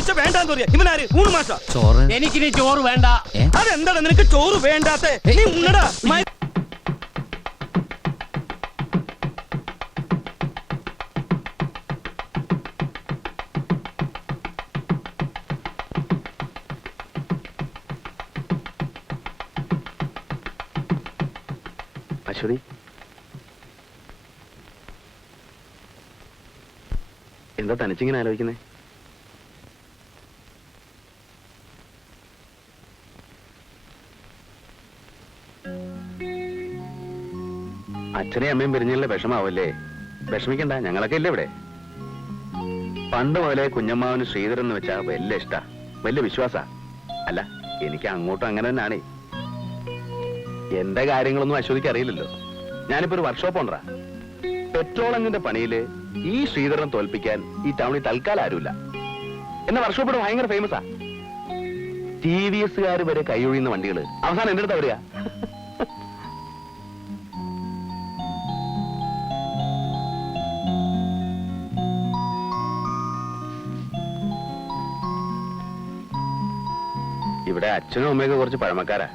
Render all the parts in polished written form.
ചോദിച്ചാ വേണ്ടാന്ന് പറയാ. ഇവനാര്? ഊണ് മാഷ. ചോറ് എനിക്കിനി ചോറ് വേണ്ട. അതെന്താടാ നിനക്ക് ചോറ് വേണ്ടാത്തെ? നീ ഉണ്ണടാ. അശ്വതി, എന്താ തനിച്ചിങ്ങനെ ആലോചിക്കുന്നേ? അച്ഛനെയും അമ്മയും പിരിഞ്ഞില്ല വിഷമാവല്ലേ? വിഷമിക്കണ്ട, ഞങ്ങളൊക്കെ ഇല്ലേ ഇവിടെ. പണ്ട് പോലെ കുഞ്ഞമ്മാവന് ശ്രീധരൻ എന്ന് വെച്ചാ വലിയ ഇഷ്ടാ, വലിയ വിശ്വാസ. അല്ല, എനിക്ക് അങ്ങോട്ടും അങ്ങനെ തന്നെയാണേ. എന്റെ കാര്യങ്ങളൊന്നും അശ്വതിക്ക് അറിയില്ലല്ലോ. ഞാനിപ്പോ ഒരു വർക്ക്ഷോപ്പ് ഉണ്ടറാ. പെട്രോൾ എഞ്ചിന്റെ പണിയില് ഈ ശ്രീധരനെ തോൽപ്പിക്കാൻ ഈ ടൗണിൽ തൽക്കാലം ആരുമില്ല. എന്റെ വർക്ക്ഷോപ്പ് ഭയങ്കര ഫേമസാ. TVS വരെ കൈയൊഴിയുന്ന വണ്ടികള് അവസാനം എന്റെ അടുത്ത് വരിക. ഇവിടെ അച്ഛനും അമ്മയൊക്കെ കുറച്ച് പഴമക്കാരാ,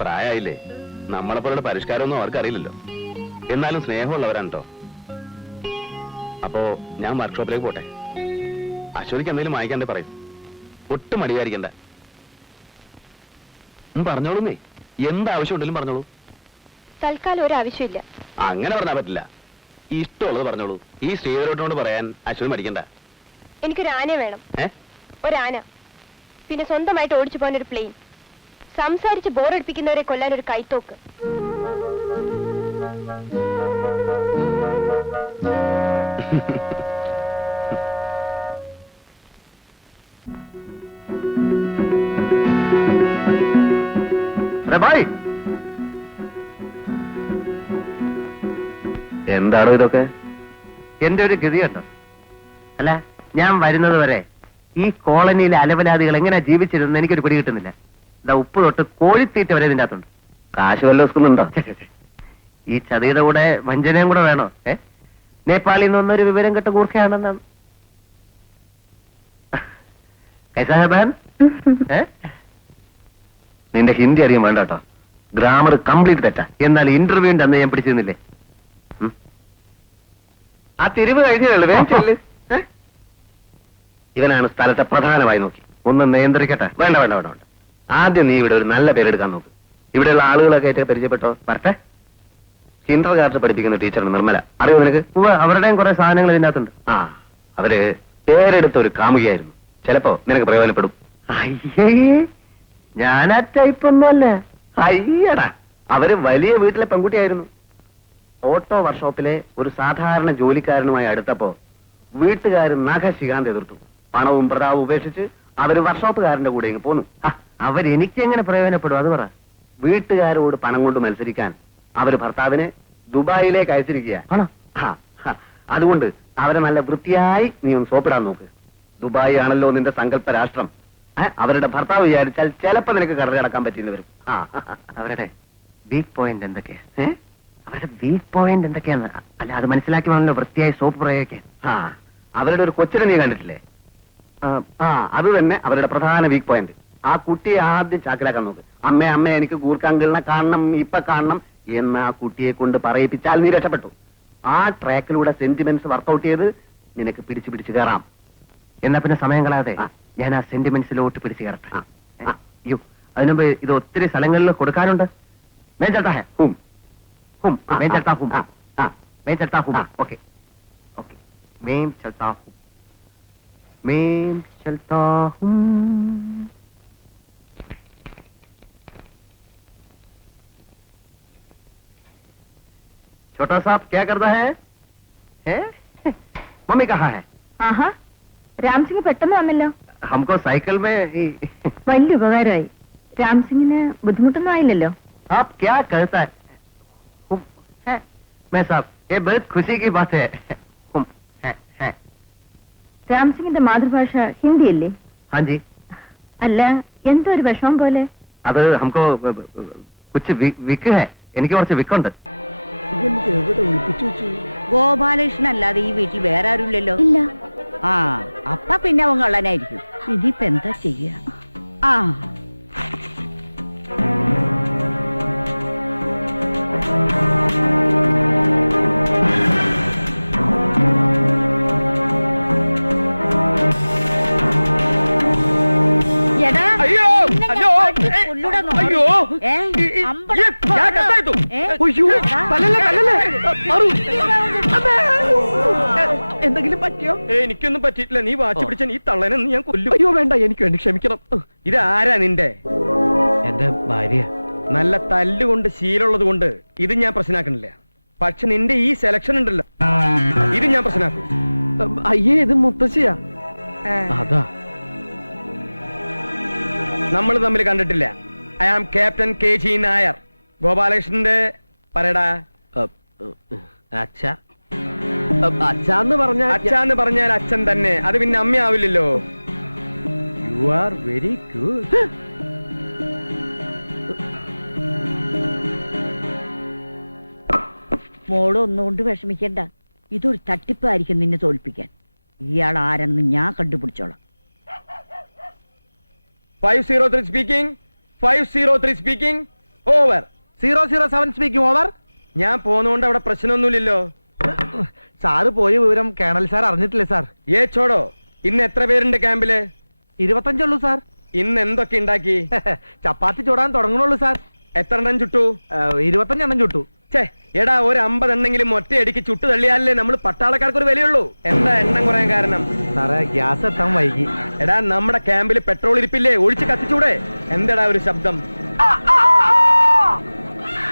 പ്രായമായില്ലേ. നമ്മളെപ്പോലുള്ള പരിഷ്കാരമൊന്നും അവർക്ക് അറിയില്ലല്ലോ. എന്നാലും സ്നേഹമുള്ളവരാണ് കേട്ടോ. അപ്പോ ഞാൻ വർക്ക്ഷോപ്പിലേക്ക് പോട്ടെ. അശ്വതിക്ക് എന്തെങ്കിലും വാങ്ങിക്കാണ്ടേ പറയും. ഒട്ടും മടിയായിരിക്കണ്ട. പറഞ്ഞോളൂന്നേ, എന്താവശ്യം ഉണ്ടെങ്കിലും പറഞ്ഞോളൂ. തൽക്കാലം ഒരു ആവശ്യമില്ല. അങ്ങനെ പറഞ്ഞാൽ പറ്റില്ല. ഇഷ്ടമുള്ളത് പറഞ്ഞോളൂ. ഈ ശ്രീധരോട്ടനോട് പറയാൻ അശ്വതി മടിക്കണ്ട. എനിക്കൊരു ആന വേണം. ഒരാന, പിന്നെ സ്വന്തമായിട്ട് ഓടിച്ചു പോകാൻ ഒരു പ്ലെയിൻ, സംസാരിച്ച് ബോറടിപ്പിക്കുന്നവരെ കൊല്ലാൻ ഒരു കൈത്തോക്ക്. എന്താണോ ഇതൊക്കെ? എന്റെ ഒരു ഗതി കണ്ടോ? അല്ല, ഞാൻ വരുന്നത് വരെ ഈ കോളനിയിലെ അലവലാദികൾ എങ്ങനെ ജീവിച്ചിരുന്നു എനിക്കൊരു പിടി കിട്ടുന്നില്ല. ഇതാ ഉപ്പ് തൊട്ട് കോഴിത്തീറ്റ വരെ ഇതിന്റെ അകത്തുണ്ട്. കാശ് വല്ല വെക്കുന്നുണ്ടോ? ഈ ചതിയുടെ കൂടെ വഞ്ചനയും കൂടെ വേണോ? നേപ്പാളിൽ നിന്ന് വന്നൊരു വിവരം കെട്ട കൂർക്കയാണെന്നാണ്. നിന്റെ ഹിന്ദി അറിയാൻ വേണ്ട കേട്ടോ. ഗ്രാമർ കംപ്ലീറ്റ് തെറ്റാ. എന്നാൽ ഇന്റർവ്യൂവിന്റെ അന്ന് ഞാൻ പിടിച്ചിരുന്നില്ലേ? ആ തിരിവ് കഴിഞ്ഞേ. ഇവനാണ് സ്ഥലത്തെ പ്രധാനമായി നോക്കി. ഒന്ന് നിയന്ത്രിക്കട്ടെ. വേണ്ട വേണ്ട വേണ്ട വേണ്ട. ആദ്യം നീ ഇവിടെ ഒരു നല്ല പേരെടുക്കാൻ നോക്ക്. ഇവിടെയുള്ള ആളുകളൊക്കെ ആയിട്ട് പരിചയപ്പെട്ടോ. വരട്ടെ. കിൻഡർ ഗാർഡൻ പഠിപ്പിക്കുന്ന ടീച്ചറാണ് നിർമ്മല. അറിയോ നിനക്ക്? അവരുടെയും കുറെ സാധനങ്ങൾ ഇതിനകത്തുണ്ട്. ആ, അവര് പേരെടുത്ത ഒരു കാമുകയായിരുന്നു. ചിലപ്പോ നിനക്ക് പ്രയോജനപ്പെടും. അയ്യേ, ഞാൻ ആ ടൈപ്പൊന്നുമല്ല. അയ്യടാ, അവര് വലിയ വീട്ടിലെ പെൺകുട്ടിയായിരുന്നു. ഓട്ടോ വർക്ക്ഷോപ്പിലെ ഒരു സാധാരണ ജോലിക്കാരനുമായി അടുത്തപ്പോ വീട്ടുകാർ നഖശികാന്ത് എതിർത്തു. പണവും പ്രതാവും ഉപേക്ഷിച്ച് അവര് വർക്ക്ഷോപ്പുകാരന്റെ കൂടെ ഇങ്ങ് പോന്നു. അവരെനിക്ക് എങ്ങനെ പ്രയോജനപ്പെടും അത് പറ. വീട്ടുകാരോട് പണം കൊണ്ട് മത്സരിക്കാൻ അവര് ഭർത്താവിനെ ദുബായിലേക്ക് അയച്ചിരിക്കുക. ആണോ? അതുകൊണ്ട് അവരെ നല്ല വൃത്തിയായി നീ ഒന്ന് സോപ്പിടാൻ നോക്ക്. ദുബായ് ആണല്ലോ നിന്റെ സങ്കല്പ രാഷ്ട്രം. അവരുടെ ഭർത്താവ് വിചാരിച്ചാൽ ചിലപ്പോ നിനക്ക് കടലടക്കാൻ പറ്റിയെന്ന് വരും. അവരുടെ വീക്ക് പോയിന്റ് എന്തൊക്കെയാ? അവരുടെ വീക്ക് പോയിന്റ് എന്തൊക്കെയാന്ന് അല്ല, അത് മനസ്സിലാക്കി വേണമല്ലോ വൃത്തിയായി സോപ്പ് പ്രയോഗിക്കാൻ. അവരുടെ ഒരു കൊച്ചിനെ നീ കണ്ടിട്ടില്ലേ? അത് തന്നെ അവരുടെ പ്രധാന വീക്ക് പോയിന്റ്. ആ കുട്ടിയെ ആദ്യം ചാക്കിലാക്കാൻ നോക്ക്. അമ്മേ അമ്മേ, എനിക്ക് ഗൂർഖാങ്കിളിനെ കാണണം, ഇപ്പൊ കാണണം എന്ന് ആ കുട്ടിയെ കൊണ്ട് പറയിപ്പിച്ചാൽ നീ രക്ഷപ്പെട്ടു. ആ ട്രാക്കിലൂടെ സെന്റിമെന്റ്സ് വർക്ക്ഔട്ട് ചെയ്ത് നിനക്ക് പിടിച്ചു പിടിച്ചു കയറാം. എന്നാ പിന്നെ സമയം കളയാതെ ഞാൻ ആ സെന്റിമെന്റ്സിലോട്ട് പിടിച്ചു കയറട്ടെ. അയ്യോ, അതിനുമ്പ് ഇത് ഒത്തിരി സ്ഥലങ്ങളിൽ കൊടുക്കാനുണ്ട്. मैं चलता है मैं चलता हूँ मैं चलता हूँ ओके ओके मैं चलता हूँ मैं चलता हूँ छोटा साहब क्या करता है मम्मी कहाँ है? ആഹാ, രാംസിംഗ് പെട്ടെന്ന് വന്നല്ലോ. हमको साइकिल में വലിയ ഉപകാരമായി. രാംസിംഗിന് ബുദ്ധിമുട്ടൊന്നും ആയില്ലല്ലോ. आप क्या करता है? मैं साहब ये बहुत खुशी की बात है. രാംസിംഗിന്റെ മാതൃഭാഷ ഹിന്ദിയല്ലേ? हाँ जी. അല്ല, എന്തോ ഒരു വിഷമം പോലെ. അത് हमको कुछ വിക്ക് है. എനിക്ക് കുറച്ച് വിക്കുണ്ട്. ഗോപാലകൃഷ്ണൻ അല്ലാതെ ഈ വീട്ടിൽ വേറെ ആരുമില്ലല്ലോ. ഇല്ല. ആ അപ്പ പിന്നെ അവൻ കള്ളനായിരിക്കും. ഇനിയിപ്പ എന്താ ചെയ്യാ? ആ എടാ, അയ്യോ, നിന്നെ അയ്യോ, ഞാൻ കൊല്ലൂടാ നോക്ക്. അയ്യോ. ഏ? ഈ- അമ്പട ഞാൻ കത്തായിട്ടു. ഏ? അയ്യോ, തല്ലല്ലേ, തല്ലല്ലേ. മാറൂ. എന്തെങ്കിലും പറ്റിയോ? എനിക്കൊന്നും പറ്റിയിട്ടില്ല. നീ വാച്ച് പിടിച്ച നീ തള്ളനെ ഞാൻ കൊല്ലും. അയ്യോ വേണ്ട, എനിക്ക് വേണ്ടി ക്ഷമിക്കണം. ഇത് ആരാ നിന്റെ? എന്റെ ഭാര്യ. നല്ല തല്ലുകൊണ്ട് ശീലമുള്ളത് കൊണ്ട് ഇത് ഞാൻ പ്രശ്നമാക്കണില്ല. പക്ഷെ നിന്റെ ഈ സെലക്ഷൻ ഉണ്ടല്ലോ, ഇത് ഞാൻ പ്രശ്നമാക്കും. അയ്യേ, ഇത് മുത്തശ്ശിയാ. അതാ നമ്മൾ തമ്മിൽ കണ്ടിട്ടില്ല. I am captain KG Nair. ഗോപാലകൃഷ്ണന്റെ പറയടാ. അച്ഛന്ന് പറഞ്ഞ അച്ഛന്ന് പറഞ്ഞാൽ അച്ഛൻ തന്നെ. അത് പിന്നെ അമ്മയാവില്ലല്ലോ. You are very good. മോള് ഒന്നുകൊണ്ട് വിഷമിക്കണ്ട. ഇതൊരു തട്ടിപ്പായിരിക്കും നിന്നെ തോൽപ്പിക്കാൻ. ഇയാൾ ആരെന്ന് ഞാൻ കണ്ടുപിടിച്ചോളാം. 503 speaking. 503 speaking. Over. 007 speaking. Over. ഞാൻ പോന്നോണ്ട് അവിടെ പ്രശ്നമൊന്നുമില്ലല്ലോ. സാറ് പോയ വിവരം കേണൽ സാർ അറിഞ്ഞിട്ടില്ലേ സാർ? ചോടോ, ഇന്ന് എത്ര പേരുണ്ട് ക്യാമ്പില്? 25 ഉള്ളൂ സാർ. ഇന്ന് എന്തൊക്കെ ഉണ്ടാക്കി? ചപ്പാത്തി ചൂടാൻ തുടങ്ങണുള്ളൂ സാർ. എത്ര എണ്ണം ചുട്ടു? 25 എണ്ണം ചുട്ടു. ഛേ, എടാ, ഒരു 50 എണ്ണെങ്കിലും ഒറ്റയടിക്ക് ചുട്ടു തള്ളിയാലേ നമ്മൾ പട്ടാളക്കാർക്ക് ഒരു വിലയുള്ളൂ. എന്താ എണ്ണം കുറയാൻ കാരണം? സാറേ, ഗ്യാസ് എത്താൻ വൈകി. എടാ, നമ്മുടെ ക്യാമ്പിൽ പെട്രോൾ ഇരിപ്പില്ലേ? ഒഴിച്ച് കത്തിച്ചൂടെ? എന്താടാ ഒരു ശബ്ദം?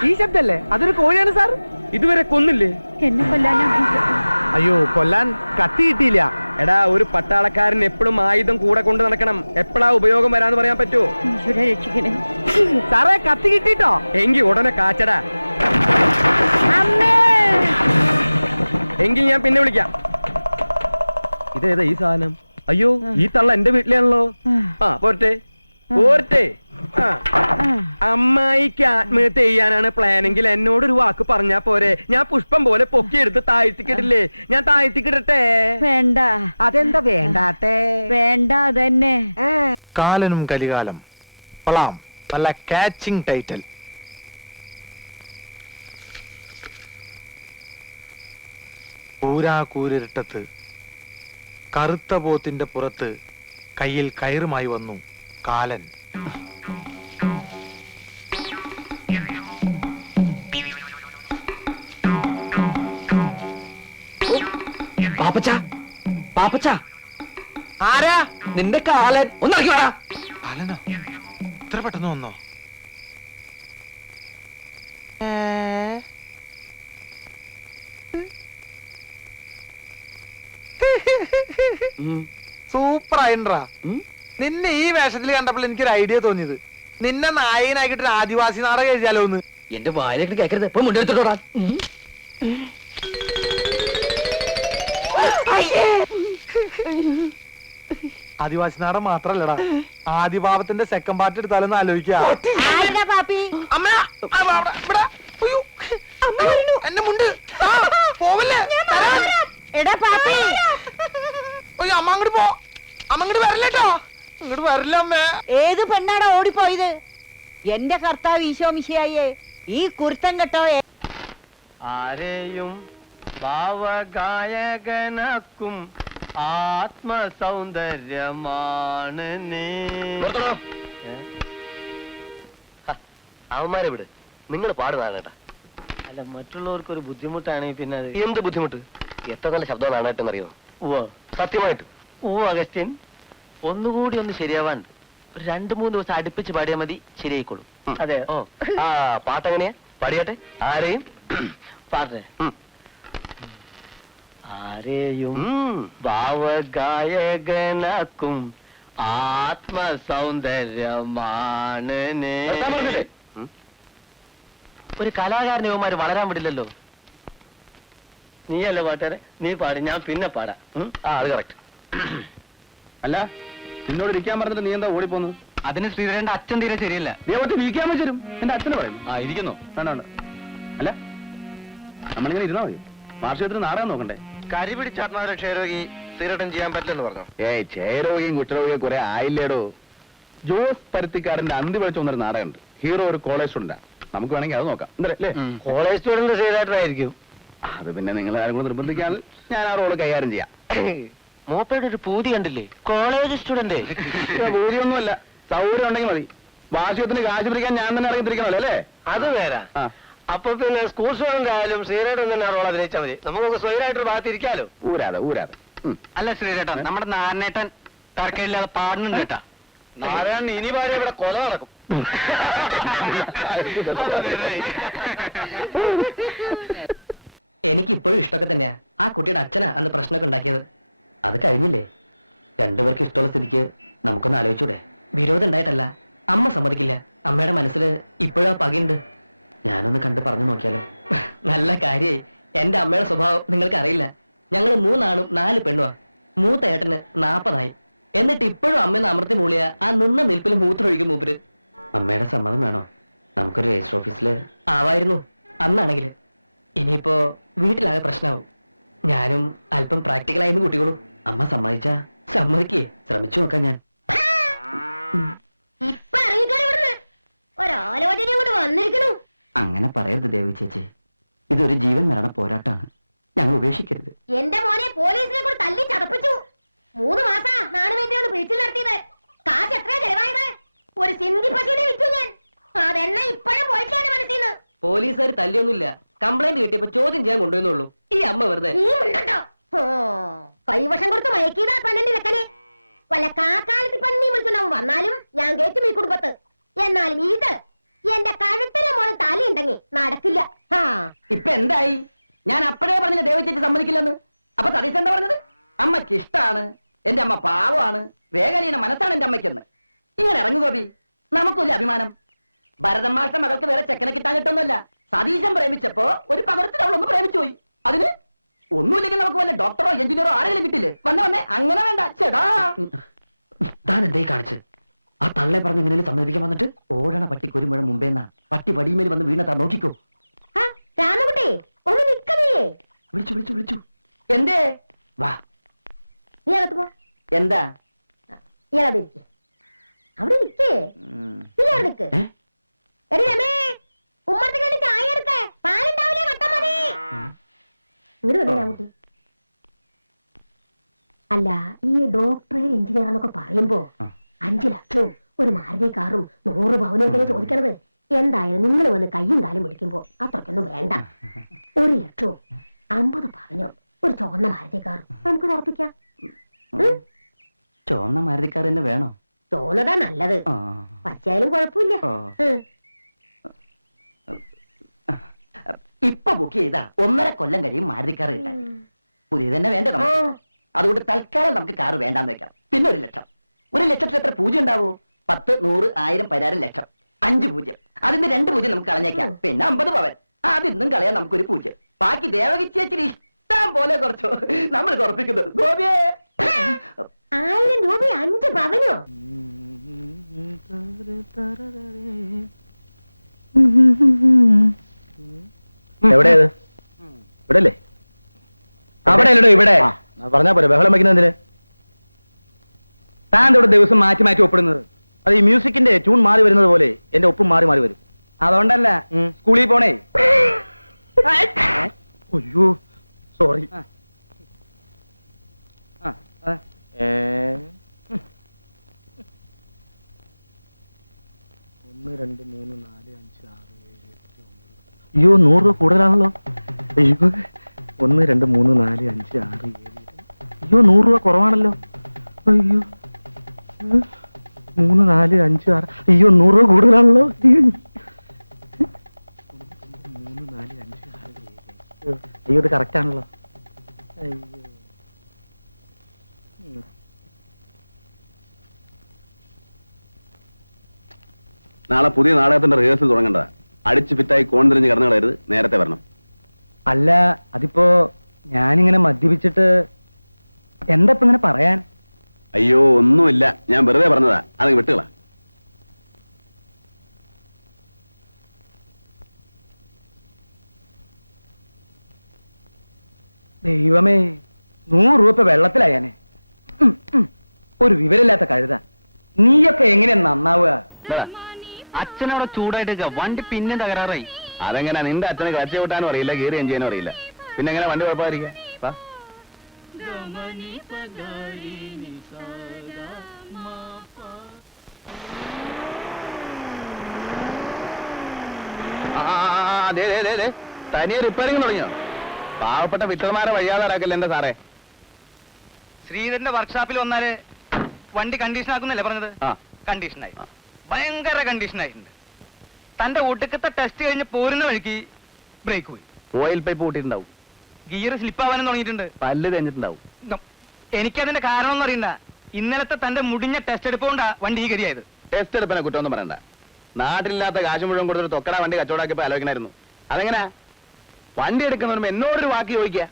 ഈ ശബ്ദല്ലേ? അതൊരു കോഴിയാണ് സാർ. ഇതുവരെ കൊന്നില്ലേ? എന്നെ കൊല്ലാനാ? അയ്യോ, കൊല്ലാൻ കത്തി കിട്ടിയില്ല. എടാ, ഒരു പട്ടാളക്കാരൻ എപ്പോഴും ആയുധം കൂടെ കൊണ്ട് നടക്കണം. എപ്പോഴാ ഉപയോഗം വരാന്ന് പറയാൻ പറ്റുമോ? ഈശ്വരനെ രക്ഷിക്കണേ. സാറേ, കത്തി കിട്ടിട്ടോ? എങ്കി ഉടനെ കാച്ചടാ. അമ്മേ! എങ്കിൽ ഞാൻ പിന്നെ വിളിക്കാം. ഇതേതാ ഈ സാധനം? അയ്യോ, ഈ തള്ള എന്റെ വീട്ടിലാണല്ലോ. ആ, പോരട്ടെ പോരട്ടെ. ആ, അമ്മായിക്ക് ആത്മഹത്യ ചെയ്യാനാണ് പ്ലാനെങ്കിൽ എന്നോടൊരു വാക്ക് പറഞ്ഞാ പോരെ? ഞാൻ പുഷ്പം പോലെ പൊക്കിയെടുത്ത് താഴ്ത്തിക്കിടില്ലേ? ഞാൻ താഴ്ത്തിക്കിടട്ടെ? വേണ്ട. അതെന്താ വേണ്ടാട്ടെ? വേണ്ട, അതന്നെ. കാലനും കലികാലം. കൊള്ളാം, നല്ല കാച്ചിങ് ടൈറ്റിൽ. കൂരാകൂരിട്ടത്ത് കറുത്ത പോത്തിന്റെ പുറത്ത് കയ്യിൽ കയറുമായി വന്നു കാലൻ. ആരാ? നിന്റെ കാലൻ. ഒന്നിറക്കി വേടാ. കാലനോ? ഇത്ര പെട്ടെന്ന് വന്നോ? സൂപ്പർ ആയിട്ടാ. നിന്നെ ഈ വേഷത്തിൽ കണ്ടപ്പോൾ എനിക്കൊരു ഐഡിയ തോന്നിയത്, നിന്നെ നായകനാക്കിട്ട് ഒരു ആദിവാസി നാടകം എഴുതിയാലോ ഒന്ന്. എന്റെ വായിലേക്ക് കേക്കരുത്. ഇപ്പൊ മുണ്ടെടുത്തോടാ. ആദിവാസി നാടകം മാത്രല്ലടാ, ആദിഭാവത്തിന്റെ സെക്കൻഡ് പാർട്ട് എടുത്താലൊന്ന് ആലോചിക്കാം. എന്നെ മുണ്ട് പോവല്ലേ? എടാ പാപ്പി, അമ്മ അങ്ങോട്ട് പോ. അമ്മ അങ്ങോട്ട് വരല്ലേട്ടോ. ഇങ്ങോട്ട് വരില്ല അമ്മേ. ഏത് പെണ്ണാടാ ഓടിപ്പോയത്? എന്റെ കർത്താവ് ഈശോ മിശിഹായേ, ഈ കുരുത്തം കെട്ടോ. ആരെയും ഭാവഗായകനാക്കും ആത്മസൗന്ദര്യമാണ് നീ. അവന്മാരെ വിട്, നിങ്ങൾ പാടുന്നതാണ് കേട്ടാ. അല്ല, മറ്റുള്ളവർക്ക് ഒരു ബുദ്ധിമുട്ടാണെങ്കിൽ പിന്നെ അത് എന്ത് ബുദ്ധിമുട്ട്? എത്ര നല്ല ശബ്ദം നാണായിട്ടെന്നറിയോ? സത്യമായിട്ട് അഗസ്റ്റിൻ, ഒന്നുകൂടി ഒന്ന് ശരിയാവാൻ ഒരു 2-3 ദിവസം അടുപ്പിച്ച് പാടിയാൽ മതി, ശരിയായിക്കോളും. അതെ. ഓ, ആ പാട്ടെങ്ങനെയാ? പാടിയാട്ടെ. ആരെയും പാട്ടെ. ആരെയും ഭാവഗായകനാക്കും ആത്മസൗന്ദര്യമാണ് നീ. ഒരു കലാകാരനെ ഇവന്മാര് വളരാൻ വിടില്ലല്ലോ. നീയല്ലേ പാട്ടുകാരെ? നീ പാടി, ഞാൻ പിന്നെ പാടാം. ആ, അത് കറക്റ്റ്. അല്ല, നിന്നോട് ഇരിക്കാൻ പറഞ്ഞിട്ട് നീ എന്താ ഓടിപ്പോന്നു? അതിന് ശ്രീധരന്റെ അച്ഛൻ തീരെ ശരിയല്ല. നീ ഒട്ട് ഇരിക്കാൻ വെച്ചരും. എന്റെ അച്ഛനെ പറയും. ആ, ഇരിക്കുന്നോ? വേണ്ട വേണ്ട. അല്ല, നമ്മളിങ്ങനെ ഇരുന്നാ മതി. വാർഷികത്തിന് നാടകം നോക്കണ്ടേ? കരി പിടിച്ചാത്മാവരെ ക്ഷയരോഗി സ്ഥിരട്ടം ചെയ്യാൻ പറ്റില്ലെന്ന് പറഞ്ഞു. ഏയ് ക്ഷയരോഗിയും കുഷ്ഠരോഗിയും കുറെ ആയില്ലേടോ. ജോസ് പരുത്തിക്കാരന്റെ അന്തി വിളിച്ചു വന്നൊരു നാടകമുണ്ട്. ഹീറോ ഒരു കോളേജ് സ്റ്റുഡന്റാ. നമുക്ക് വേണമെങ്കിൽ അത് നോക്കാം. എന്തല്ലേ? കോളേജ് സ്റ്റുഡന്റ് ശ്രീരാട്ടനായിരിക്കും. അത് പിന്നെ നിങ്ങൾ ആരും കൂടെ നിർബന്ധിക്കാൻ ഞാൻ ആ റോള് കൈകാര്യം ചെയ്യാം. മൂപ്പയുടെ ഒരു പൂതി കണ്ടില്ലേ, കോളേജ് സ്റ്റുഡന്റ്. ഭൂതിയൊന്നുമല്ല, സൗകര്യം ഉണ്ടെങ്കിൽ മതി. വാശുവത്തിന് കാശ് പിടിക്കാൻ ഞാൻ തന്നെ ഇറങ്ങിത്തിരിക്കണല്ലോ അല്ലേ? അത് വേറെ. ആ, അപ്പൊ പിന്നെ സ്കൂൾ സ്റ്റുഡന്റ് ആയാലും ശ്രീരാട്ടൻ തന്നെ റോൾ അഭിനയിച്ചാൽ മതി. നമുക്ക് സ്വയമായിട്ടൊരു ഭാഗത്തിരിക്കാലോ. ഊരാതെ. അല്ല ശ്രീരേട്ടൻ, നമ്മുടെ നാരായണേട്ടൻ തർക്കമില്ലാതെ പാടുന്നുണ്ട് കേട്ടാ. നാരായണൻ ഇനി ഭാര്യ ഇവിടെ കൊല നടക്കും. എനിക്ക് ഇപ്പോഴും ഇഷ്ടമൊക്കെ തന്നെയാ. ആ കുട്ടിയുടെ അച്ഛനാ അന്ന് പ്രശ്നമൊക്കെ ഉണ്ടാക്കിയത്. അത് കഴിഞ്ഞില്ലേ? രണ്ടുപേർക്ക് ഇഷ്ടമുള്ള സ്ഥിതിക്ക് നമുക്കൊന്ന് ആലോചിച്ചൂടെ? വിരോധം ഉണ്ടായിട്ടല്ല, അമ്മ സമ്മതിക്കില്ല. അമ്മയുടെ മനസ്സിൽ ഇപ്പോഴാ പകയുണ്ട്. ഞാനൊന്ന് കണ്ട് പറഞ്ഞു നോക്കിയാലോ? നല്ല കാര്യായി. എന്റെ അമ്മയുടെ സ്വഭാവം നിങ്ങൾക്ക് അറിയില്ല. ഞങ്ങൾ 3 ആണും 4 പെണ്ണുവാ. മൂത്ത ഏട്ടന് 40 എന്നിട്ട് ഇപ്പോഴും അമ്മയെന്ന് അമർത്തി മൂളിയ ആ നിന്ന നിൽപ്പിൽ മൂത്രമൊഴിക്കും മൂപ്പര്. അമ്മയുടെ സമ്മതം വേണോ? നമുക്കൊരു രജിസ്റ്റർ ഓഫീസില് ആവായിരുന്നു അന്നാണെങ്കിൽ. ഇനിയിപ്പോ വീട്ടിലാകെ പ്രശ്നമാവും. ഞാനും അല്പം പ്രാക്ടിക്കലായിരുന്നു കുട്ടികളൂ. അമ്മ സമ്മതിച്ചാ സമ്മതിക്കേ, ശ്രമിച്ചു നോക്കാം ഞാൻ. ഇപ്പൊ ഇറങ്ങിക്കോളി ഇവിടുന്ന്. ഒരാലോചനയും കൂടെ വന്നിരിക്കണു. അങ്ങനെ പറയരുത് ദേവി ചേച്ചി. ഇതൊരു ജീവൻ മരണ പോരാട്ടാണ്. ഞങ്ങൾ ഉപേക്ഷിക്കരുത്. എന്റെ മോനെ പോലീസിനെ കൂടെ തല്ലി ചതപ്പിച്ചു. 3 മാസാ നാണുവേദ്യോട് പിടിച്ചിൽ നടത്തിയത്. കാശ് എത്രയാ ചെലവായത്? ഒരു സിന്ധി പശുവിനെ വിറ്റു ഞാൻ. അതെണ്ണ ഇപ്പോഴും പോയിട്ടാണ് മനസ്സിന്ന്. പോലീസുകാർ തല്ലിയൊന്നുമില്ല. കംപ്ലൈന്റ് കിട്ടിയപ്പോ ചോദ്യം ചെയ്യാൻ കൊണ്ടുവന്നുള്ളൂ. ഈ അമ്മ വെറുതെ. നീ ഉണ്ടോ? കൈവശം കൊടുത്ത് മയക്കിയതാ പെണ്ണിന്റെ ചെക്കനെ. വല്ല കാക്കാലത്ത് പെണ്ണീ വിളിച്ചുണ്ടാവും. വന്നാലും ഞാൻ കേറ്റും ഈ കുടുംബത്ത്. എന്നാലും ഇത് എന്റെ കഴുത്തിനെ മോളെ തലയുണ്ടെങ്കിൽ നടക്കില്ല. ഇപ്പൊ എന്തായി? ഞാൻ അപ്പോഴേ പറഞ്ഞില്ല ദേവി ചേച്ചി സമ്മതിക്കില്ലെന്ന്. അപ്പൊ സതീശ് എന്താ പറഞ്ഞത്? അമ്മയ്ക്ക് ഇഷ്ടാണ്, എന്റെ അമ്മ പാവമാണ്, വേഗലീന മനസ്സാണ് എന്റെ അമ്മയ്ക്കെന്ന്. ഇങ്ങനെ ഇറങ്ങു ഗോപി, നമുക്കൊല്ല അഭിമാനം. ഭരതൻ മാഷ്ട മകൾക്ക് വേറെ ചെക്കനെ കിട്ടാൻ കിട്ടുന്നില്ല. സതീശൻ പ്രേമിച്ചപ്പോ ഒരു പകരത്തിൽ അവളൊന്ന് പ്രേമിച്ചു പോയി. അതിന് ഒന്നുമില്ലെങ്കിൽ നമുക്ക് വല്ല ഡോക്ടറോ എഞ്ചിനീയറോ ആരെങ്കിലും കിട്ടില്ലേ? വന്നേ അങ്ങനെ വേണ്ട ചേടാ. താൻ എന്തായി കാണിച്ച്? ആ തള്ളെ പറഞ്ഞ് എങ്ങനെയും സമ്മതിപ്പിക്കാൻ വന്നിട്ട് ഓടണ പട്ടിക്ക് 1 മുഴം മുമ്പേന്നാ പട്ടി വടിമേൽ വന്ന് വീണത്താ. നോക്കിക്കോ രാമകുട്ടി, ഒന്ന് നിക്കണേ. വിളിച്ചു എന്തേ? വാ, നീ അകത്ത് പോ. എന്താ? ഇയാളവിടെ ഇരിക്കേ. അവിടെ നിക്കേ. നീ അവിടെ നിക്ക്. എടി രമേ, ഉമ്മറത്തേക്ക് വേണ്ടി ചായ എടുക്കേ. പാലുണ്ടാവില്ലേ? കട്ട മതി. ഇങ്ങോട്ട് വന്നേ രാമകുട്ടി. അല്ല, ഈ ഡോക്ടറെ എഞ്ചിനീയറാന്നൊക്കെ പറയുമ്പോ 5 ലക്ഷവും ഒരു മാരുതി കാറും 100 പവനൊക്കെ ചോദിക്കണത്. എന്തായാലും നിങ്ങൾ വന്ന് കയ്യും കാലും പിടിക്കുമ്പോ അത്രയ്ക്കൊന്നും വേണ്ട. 1 ലക്ഷവും 50 പവനും ഒരു ചുവന്ന മാരുതി കാറും നമുക്ക് ഉറപ്പിക്കാം. ചുവന്ന മാരുതിക്കാർ തന്നെ വേണോ? ചോന്നതാ നല്ലത്. പച്ചയായാലും കുഴപ്പമില്ല. ഇപ്പൊ ബുക്ക് ചെയ്താ 1.5 കൊല്ലം കഴിയും മാരുതിക്കാർ കിട്ടാൻ. പുതിയത് തന്നെ വേണ്ടേ നമുക്ക്? അതുകൊണ്ട് തൽക്കാലം നമുക്ക് കാറ് വേണ്ടാന്ന് വെക്കാം. പിന്നെ 1 ലക്ഷം. 1 ലക്ഷത്തിൽ എത്ര പൂജ്യം ഉണ്ടാവോ? 10, 100, 1000, 10,000 ലക്ഷം. 5 പൂജ്യം. അതിന് 2 പൂജ്യം നമുക്ക് കളഞ്ഞേക്കാം. പിന്നെ 50 പവൻ. അതിന്നും കളയാൻ നമുക്കൊരു പൂജ്യം. ബാക്കി ദേവകി ചേച്ചിന് ഇഷ്ടം പോലെ കുറച്ചു നമ്മൾ ഉറപ്പിക്കുന്നു. ഗോപിയേ, 1000 രൂപ 5 പവനോ? എവിടെയത്? ഇവിടെ അല്ലേ? അവിടെ അല്ലടോ, ഇവിടെ. പറഞ്ഞാ പോരെ ബഹളം വയ്ക്കുന്നതിന്. താൻ ഇവിടെ ദിവസം മാറ്റി മാറ്റി ഒപ്പിടുന്നത്. അത് ഈ മ്യൂസിക്കിന്റെ ട്യൂൺ മാറി വരുന്നത് പോലെ എന്റെ ഒപ്പും മാറി മാറി വരും. അതുകൊണ്ടല്ല സ്കൂളിൽ പോണേ. അയ്യോ സോറി. 1, 2, 3, 4, 5, 6, 7, 8, 9. അയ്യോ 100 രൂപ കൂടുതലാണല്ലോ. അയ്യോ 1, 2, 3, 4, 5, 6, 7. അയ്യോ 100 രൂപ കുറവാണല്ലോ. അയ്യോ 3, 4, 5, 6. അയ്യോ 100 രൂപ കൂടുതലാണല്ലോ. 3, 4, 5, 6, 7. അയ്യോ ഇത് കറക്റ്റ് ആണല്ലോ. അയ്യോ നാളെ പുതിയ നാടകത്തിന്റെ റിഹേഴ്സൽ തുടങ്ങണ്ട. അടിച്ചു ഫിറ്റായി കോൺ തിരിഞ്ഞ് കടന്നു കളയരുത്. നേരത്തെ വരണം. അല്ല, അതിപ്പോ ഞാനിങ്ങനെ മദ്യപിച്ചിട്ട് എന്താ ഇപ്പൊ ഇങ്ങനെ പറയാൻ? അയ്യോ ഒന്നുമില്ല, ഞാൻ വെറുതെ പറഞ്ഞതാ. അത് വിട്ടുകളാ. ദൈവമേ, 100 രൂപ വെള്ളത്തിലായാനെ. ഒരു വിവരമില്ലാത്ത കഴുത. നീയൊക്കെ എങ്ങനെ നന്നാവുക? അച്ഛനവിടെ ചൂടായിട്ട് വണ്ടി പിന്നെ തകരാറായി. അതെങ്ങനെ നിന്റെ അച്ഛന് ക്ലച്ച് കൂട്ടാനും അറിയില്ല, ഗിയർ ചേഞ്ച് ചെയ്യാനും അറിയില്ല, പിന്നെ എങ്ങനെ വണ്ടി കുഴപ്പമായിരിക്കാം? തനിയെ റിപ്പയറിംഗ് തുടങ്ങിയോ? പാവപ്പെട്ട വിറ്റർമാരെ വഴിയാതാരാക്കല്ലേ എന്റെ സാറേ. ശ്രീധരന്റെ വർക്ക്ഷോപ്പിൽ വന്നാല് വണ്ടി കണ്ടീഷൻ ആക്കുന്നല്ലേ പറഞ്ഞത്? ആ, കണ്ടീഷനായി, ഭയങ്കര കണ്ടീഷനായിട്ടുണ്ട്. തന്റെ ഒടുക്കത്തെ ടെസ്റ്റ് കഴിഞ്ഞ് പോരുന്ന വഴിക്ക് ബ്രേക്ക് പോയി, ഓയിൽ പൈപ്പ് കൂട്ടിയിട്ടുണ്ടാവും, ഗിയർ സ്ലിപ്പ് ആവാനും തുടങ്ങിയിട്ടുണ്ട്. പല്ല് തെഞ്ഞിട്ടുണ്ടാവും. എനിക്കതിന്റെ കാരണമൊന്നും അറിയണ്ട. ഇന്നലത്തെ തന്റെ മുടിഞ്ഞ ടെസ്റ്റ് എടുപ്പോണ്ടാ വണ്ടി ഈ ഗതിയായത്. ടെസ്റ്റ് എടുപ്പനെ കുറ്റമൊന്നും പറയണ്ട. നാട്ടിലില്ലാത്ത കാശ് മുഴുവൻ കൊടുത്തിട്ട് തൊക്കട വണ്ടി കച്ചവടാക്കിയപ്പോ ആലോചിക്കണായിരുന്നു. അതെങ്ങനാ വണ്ടി എടുക്കുന്നവരും എന്നോടൊരു വാക്ക് ചോദിക്കുക?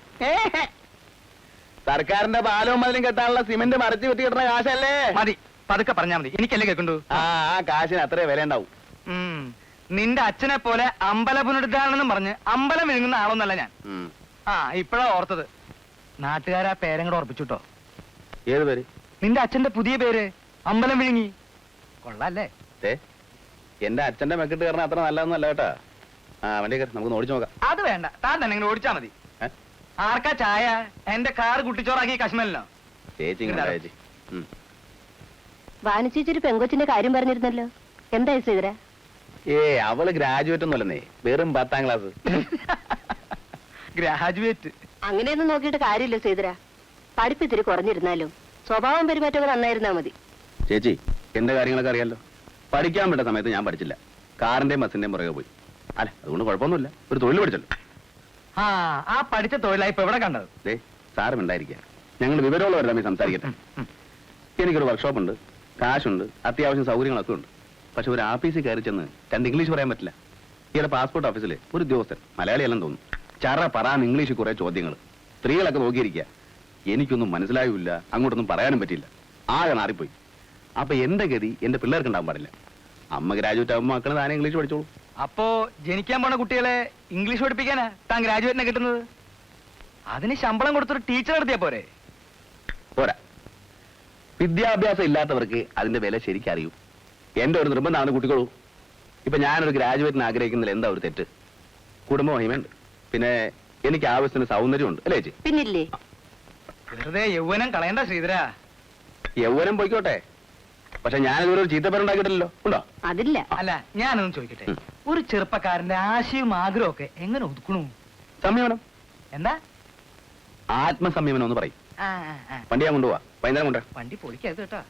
സർക്കാരിന്റെ പാലവും മതിലും കെട്ടാനുള്ള സിമന്റ് മറിച്ച് വെട്ടി കിട്ടുന്ന കാശല്ലേ? മതി, പതുക്കെ പറഞ്ഞാ മതി, എനിക്കല്ലേ കേൾക്കണ്ടു. ആ കാശിന് അത്രേ വില ഉണ്ടാവും. നിന്റെ അച്ഛനെ പോലെ അമ്പല പുനരുദ്ധാരണം പറഞ്ഞ് അമ്പലം വിഴുങ്ങുന്ന ആളൊന്നല്ല ഞാൻ. ആ, ഇപ്പഴാ ഓർത്തത്. നാട്ടുകാരാ പേരങ്ങടെ ഉറപ്പിച്ചുട്ടോ. ഏത് പേര്? നിന്റെ അച്ഛന്റെ പുതിയ പേര് അമ്പലം വിഴുങ്ങി. കൊള്ളാല്ലേ? എന്റെ അച്ഛന്റെ മെക്കിട്ട് കയറണ അത്ര നല്ലതൊന്നല്ല കേട്ടാ. ആ വണ്ടി കയറി നമുക്ക് ഓടിച്ചു നോക്കാം. അത് വേണ്ട, താൻ തന്നെ ഇങ്ങനെ ഓടിച്ചാ മതി. ആർക്കാ ചായ? എന്റെ കാർ കുട്ടിച്ചോറാക്കി കശ്മീരിലോ? ചേച്ചി ചേച്ചി. വാനിച്ചേച്ചൊരു പെങ്കൊച്ചിന്റെ കാര്യം പറഞ്ഞിരുന്നല്ലോ, എന്തായി ശ്രീധര? അവള് ഗ്രാജുവേറ്റ് ഒന്നുമല്ലെന്നേ, വെറും 10ാം ക്ലാസ്. ഗ്രാജുവേറ്റ് അങ്ങനെയൊന്നും നോക്കിയിട്ട് കാര്യമില്ല ശ്രീധര. പഠിപ്പ് ഇത്തിരി കുറഞ്ഞിരുന്നാലും സ്വഭാവം പെരുമാറ്റമൊക്കെ നന്നായിരുന്നാ മതി. ചേച്ചി എന്റെ കാര്യങ്ങളൊക്കെ അറിയാലോ. പഠിക്കാൻ പറ്റ സമയത്ത് ഞാൻ പഠിച്ചില്ല, കാറിന്റെയും ബസിന്റെയും പുറകെ പോയി. അല്ലെ അതുകൊണ്ട് കുഴപ്പമൊന്നുമില്ല, ഒരു തൊഴിൽ പഠിച്ചല്ലോ. ആ പഠിച്ച തൊഴിലായി ഇപ്പൊ എവിടെ കണ്ടത്? സാരം ഉണ്ടായിരിക്കുക, ഞങ്ങൾ വിവരമുള്ളവർ തമ്മിൽ സംസാരിക്കട്ടെ. എനിക്കൊരു വർക്ക്ഷോപ്പ് ഉണ്ട്, കാശുണ്ട്, അത്യാവശ്യം സൗകര്യങ്ങളൊക്കെ ഉണ്ട്. പക്ഷെ ഒരു ആഫീസിൽ കയറി ചെന്ന് 2 ഇംഗ്ലീഷ് പറയാൻ പറ്റില്ല. ഈയിടെ പാസ്പോർട്ട് ഓഫീസിൽ ഒരു ഉദ്യോഗസ്ഥൻ, മലയാളിയെല്ലാം തോന്നുന്നു, ചറ പറയാൻ ഇംഗ്ലീഷിൽ കുറെ ചോദ്യങ്ങൾ. സ്ത്രീകളൊക്കെ നോക്കിയിരിക്കുക. എനിക്കൊന്നും മനസ്സിലായില്ല, അങ്ങോട്ടൊന്നും പറയാനും പറ്റില്ല, ആകെ നാറിപ്പോയി. അപ്പൊ എന്റെ ഗതി എന്റെ പിള്ളേർക്ക് ഉണ്ടാവാൻ പാടില്ല. അമ്മ ഗ്രാജുവേറ്റ് ആകുമ്പോൾ മക്കള് താനെ ഇംഗ്ലീഷ് പഠിച്ചോളൂ. അപ്പോ ജനിക്കാൻ പോണ കുട്ടികളെ ഇംഗ്ലീഷ് പഠിപ്പിക്കാനാ താൻ ഗ്രാജുവേറ്റിനെ കിട്ടുന്നത്? അതിന് ശമ്പളം കൊടുത്തൊരു ടീച്ചർ നടത്തിയാ പോരെ? പോരാ, വിദ്യാഭ്യാസം ഇല്ലാത്തവർക്ക് അതിന്റെ വില ശരിക്കറിയൂ. എന്റെ ഒരു നിർബന്ധമാണ് കുട്ടികളൂ. ഇപ്പൊ ഞാനൊരു ഗ്രാജുവേറ്റിന് ആഗ്രഹിക്കുന്നതിൽ എന്താ ഒരു തെറ്റ്? കുടുംബ മഹിമയുണ്ട്, പിന്നെ എനിക്ക് ആവശ്യത്തിന് സൗന്ദര്യമുണ്ട്, അല്ലേ ചേച്ചി? പിന്നില്ലേ, വെറുതെ യൗവനം കളയണ്ട ശ്രീധര. യൗവനം പോയിക്കോട്ടെ, പക്ഷെ ഞാനിതുവരെ ഒരു ചീത്തപ്പേരുണ്ടാക്കിയിട്ടില്ലല്ലോ, ഉണ്ടോ? അതില്ല. അല്ല, ഞാനൊന്നും ചോദിക്കട്ടെ, ഒരു ചെറുപ്പക്കാരന്റെ ആശയവും ആഗ്രഹവും ഒക്കെ എങ്ങനെ ഒതുക്കണു? സംയമനം. എന്താ? ആത്മസംയമനം എന്ന് പറയും. വണ്ടി ഞാൻ കൊണ്ടുപോവാ, വൈകുന്നേരം കൊണ്ടുവരാം. വണ്ടി പൊളിക്കരുത് കേട്ടാ.